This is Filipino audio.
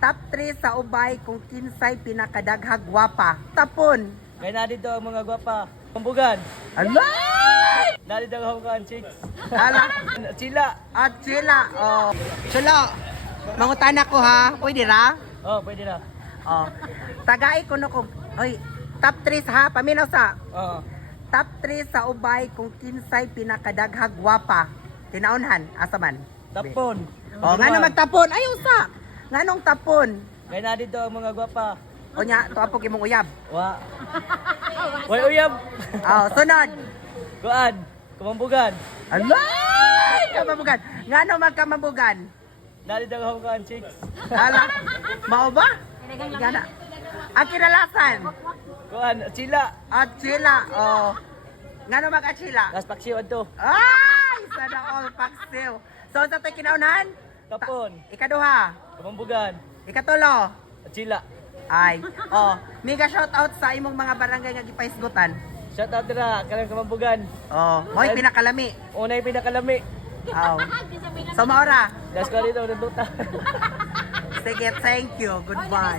Top 3 sa ubay kung kinsay pinakadaghag gwapa. Tapon. Kaya na dito ang mga gwapa. Pambugan. Ala! Dali daw ako kan chicks. Ala! Sila. At sila. Oh. Sila. Mangutan ako ha. Pwede ra? Oh, pwede na. Oh. Tagay ko no kung. Oy, top 3 ha. Paminaw sa. Oo. Top 3 sa ubay kung kinsay pinakadaghag gwapa. Tinaunhan. Asa man? Tapon. Oh, nga na magtapon. Ay, usa. Nga nung tapon. Kaya na dito ang mga gwapa. O nya, to apog imong uyab. Wa. Way uyab. Oh, sunod. Kuan. Kumambugan. Alay! Kamabugan. Nga nung magkamabugan. Dali daw ako kan chicks. Hala. Mao ba? Nga na. Ang kinalasan. Kuan. Sila. At sila. Oh. Nga nung mag-achila. Las paksiwan to. Ay! Sana all paksiw. So, sa tayo kinaunahan? Tapon. Ikaduha. Kumambugan. Ikatulo. At sila. Ay. Oh. Mega shoutout sa imong mga barangay nga gipaisgutan. Shout out na. Kalang kumambugan. Oh. Mo'y pinakalami. Unay pinakalami. Oh. So, maora. Das ko dito. Nanduta. Sige, thank you. Goodbye.